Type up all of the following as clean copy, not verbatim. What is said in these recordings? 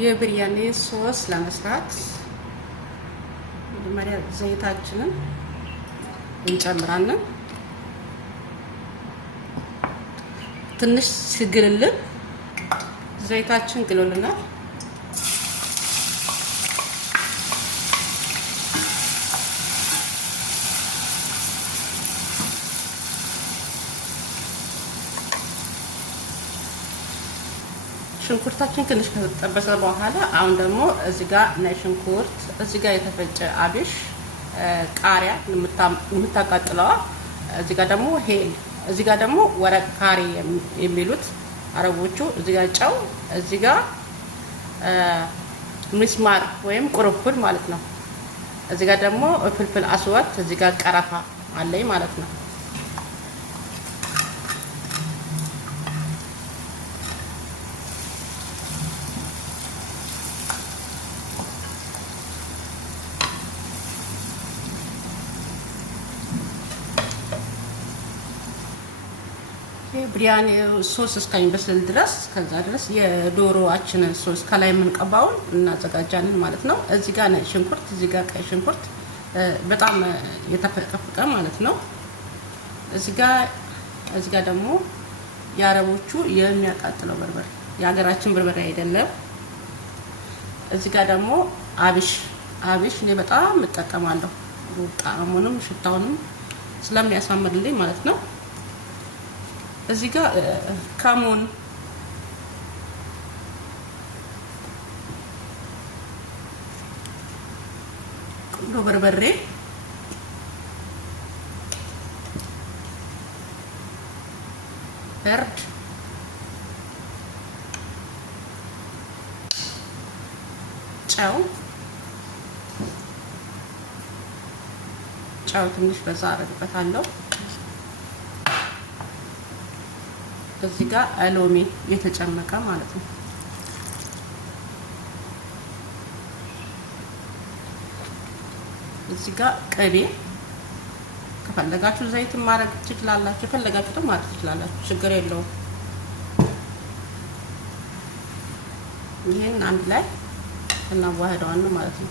የብሪያኒ ሶስ ለመስራት መጀመሪያ ዘይታችንን እንጨምራለን። ትንሽ ሲግልልን ዘይታችን ግሎልናል። ሽንኩርታችን ትንሽ ከተጠበሰ በኋላ አሁን ደግሞ እዚህ ጋር ነጭ ሽንኩርት፣ እዚህ ጋር የተፈጨ አብሽ፣ ቃሪያ የምታቃጥለዋ፣ እዚህ ጋር ደግሞ ሄል፣ እዚህ ጋር ደግሞ ወረቅ ካሪ የሚሉት አረቦቹ፣ እዚህ ጋር ጨው፣ እዚህ ጋር ሚስማር ወይም ቁርንፉድ ማለት ነው። እዚህ ጋር ደግሞ ፍልፍል አስወት፣ እዚህ ጋር ቀረፋ አለኝ ማለት ነው። ብሪያኒ ሶስ እስከሚበስል ድረስ ከዛ ድረስ የዶሮአችንን ሶስ ከላይ የምንቀባውን እናዘጋጃለን ማለት ነው። እዚህ ጋር ነጭ ሽንኩርት፣ እዚህ ጋር ቀይ ሽንኩርት በጣም የተፈቀፈቀ ማለት ነው። እዚህ ጋር ደግሞ የአረቦቹ የሚያቃጥለው በርበሬ፣ የሀገራችን በርበሬ አይደለም። እዚህ ጋር ደግሞ አብሽ እኔ በጣም እጠቀማለሁ፣ ጣዕሙንም ሽታውንም ስለሚያሳምርልኝ ማለት ነው። እዚህ ጋር ካሞን፣ ቁንዶ በርበሬ፣ እርድ፣ ጨው ትንሽ በዛ አደርግበታለሁ። እዚህ ጋር ሎሚ የተጨመቀ ማለት ነው። እዚህ ጋር ቅቤ፣ ከፈለጋችሁ ዘይት ማድረግ ትችላላችሁ፣ ከፈለጋችሁ ማድረግ ትችላላችሁ፣ ችግር የለውም። ይሄን አንድ ላይ እናዋህደዋለን ማለት ነው።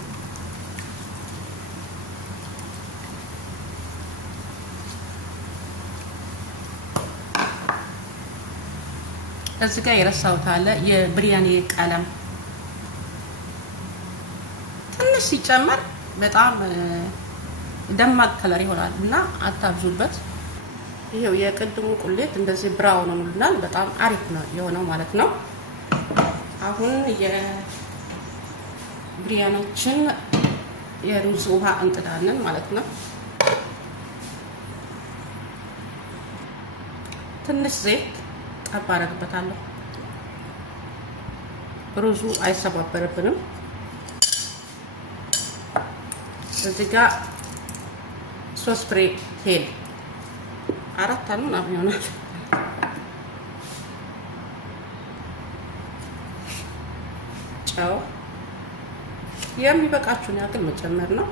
እዚህ ጋር የረሳሁት አለ የብሪያኒ ቀለም ትንሽ ሲጨመር በጣም ደማቅ ከለር ይሆናል እና አታብዙበት። ይሄው የቅድሙ ቁሌት እንደዚህ ብራውን ሆኖልናል። በጣም አሪፍ ነው የሆነው ማለት ነው። አሁን የብሪያናችን የሩዝ ውሃ እንጥዳለን ማለት ነው። ትንሽ ዘይት ጠብ አደርግበታለሁ። ሩዙ አይሰባበርብንም። እዚህ ጋር 3 ፍሬ ሄል 4 አሉ ምናምን ይሆናል። ጨው የሚበቃችሁን ያክል መጨመር ነው።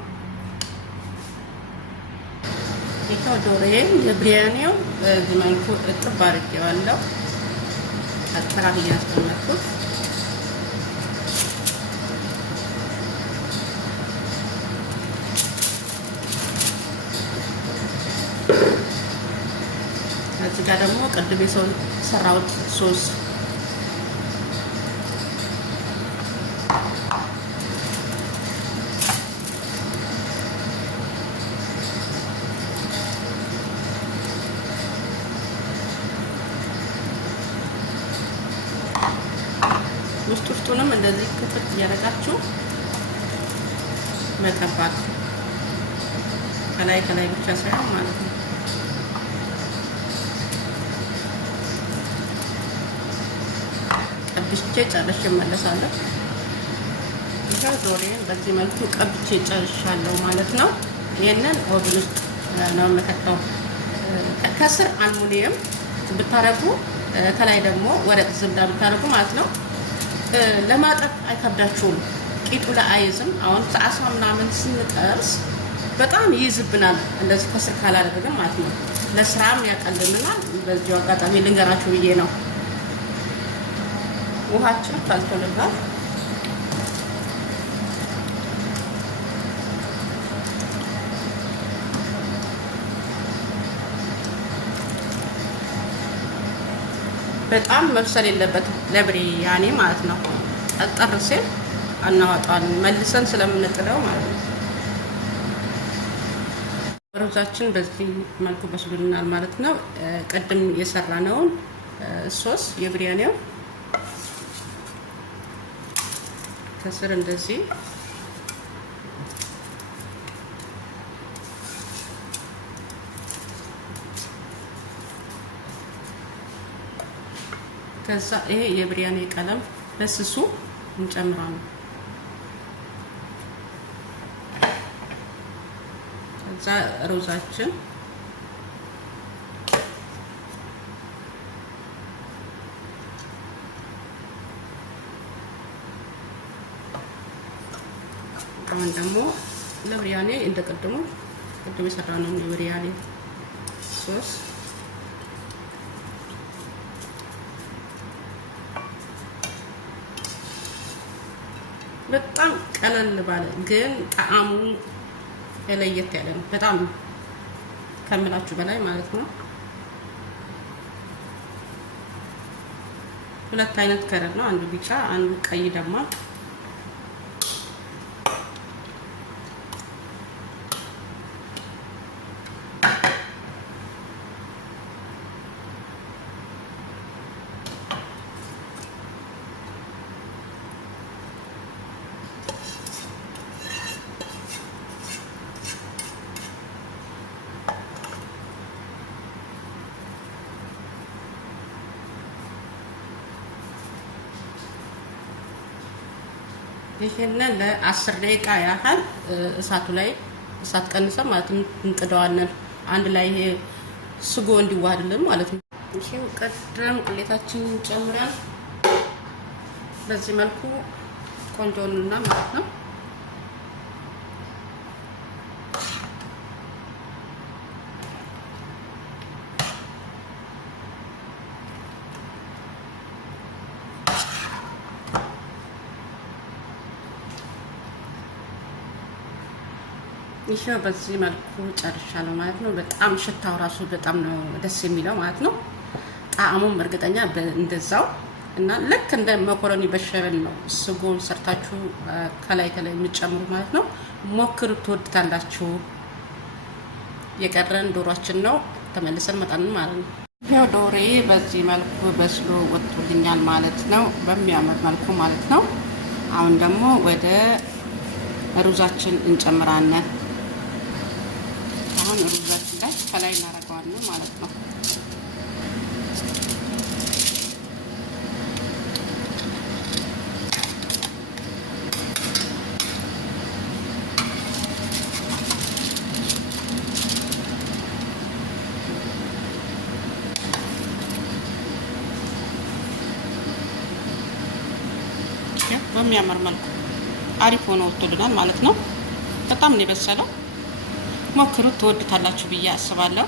ይሄው ዶሮዬን የብሪያኒው በዚህ መልኩ እጥብ አድርጌዋለሁ። አጥራፍ እያስቀመጥኩት እዚህ ጋር ደግሞ ቅድም የሰራሁት ሶስ ውስጡንም እንደዚህ ክፍት እያደረጋችሁ መቀባት፣ ከላይ ብቻ ሳይሆን ማለት ነው። ቀብቼ ጨርሼ እመለሳለሁ። ይሄው ዶሮዬን በዚህ መልኩ ቀብቼ ጨርሻለሁ ማለት ነው። ይሄንን ኦቭን ውስጥ ነው የምከተው። ከስር አልሙኒየም ብታረጉ ከላይ ደግሞ ወረቅ ዝብዳ ብታረጉ ማለት ነው ለማጠፍ አይከብዳችሁም። ቂጡ ላይ አይዝም። አሁን አሳ ምናምን ስንጠብስ በጣም ይይዝብናል እንደዚህ ከስር ካላደረግን ማለት ነው። ለስራም ያቀልልናል። በዚሁ አጋጣሚ ልንገራችሁ ብዬ ነው። ውሃችን ፈልቶልናል። በጣም መብሰል የለበትም ለብሪያኒ ማለት ነው። ጠጠር ሲል እናወጣዋለን መልሰን ስለምንጥለው ማለት ነው። ሩዛችን በዚህ መልኩ በስሎልናል ማለት ነው። ቅድም የሰራነውን ሶስ የብሪያኒው ከስር እንደዚህ ከዛ ይሄ የብሪያኒ ቀለም በስሱ እንጨምራለን። ከዛ ሩዛችን አሁን ደግሞ ለብሪያኒ እንደቀደሙ ቅድም የሰራነው የብሪያኒ ሶስ በጣም ቀለል ባለ ግን ጣዕሙ ለየት ያለ ነው። በጣም ከምላችሁ በላይ ማለት ነው። ሁለት አይነት ከለር ነው። አንዱ ቢጫ፣ አንዱ ቀይ ደማቅ። ይሄንን ለ10 ደቂቃ ያህል እሳቱ ላይ እሳት ቀንሰን ማለት እንጥደዋለን። አንድ ላይ ይሄ ስጎ እንዲዋሃድልን ማለት ነው። ይሄው ቀደም ቁሌታችንን ጨምረን በዚህ መልኩ ቆንጆውንና ማለት ነው ይሄው በዚህ መልኩ ጨርሻለሁ ማለት ነው። በጣም ሽታው ራሱ በጣም ነው ደስ የሚለው ማለት ነው። ጣዕሙም እርግጠኛ እንደዛው እና ልክ እንደ መኮረኒ በሸበል ነው። ስጎን ሰርታችሁ ከላይ የምትጨምሩ ማለት ነው። ሞክሩት፣ ትወድታላችሁ። የቀረን ዶሮአችን ነው። ተመልሰን መጣን ማለት ነው። ይሄው ዶሬ በዚህ መልኩ በስሎ ወጥቶልኛል ማለት ነው። በሚያምር መልኩ ማለት ነው። አሁን ደግሞ ወደ ሩዛችን እንጨምራለን። አሁን ሩዛችን ላይ ከላይ እናደርገዋለን ማለት ነው። በሚያምር መልኩ አሪፍ ሆኖ ወጥቶልናል ማለት ነው። በጣም ነው የበሰለው። ሞክሩት፣ ትወዱታላችሁ ብዬ አስባለሁ።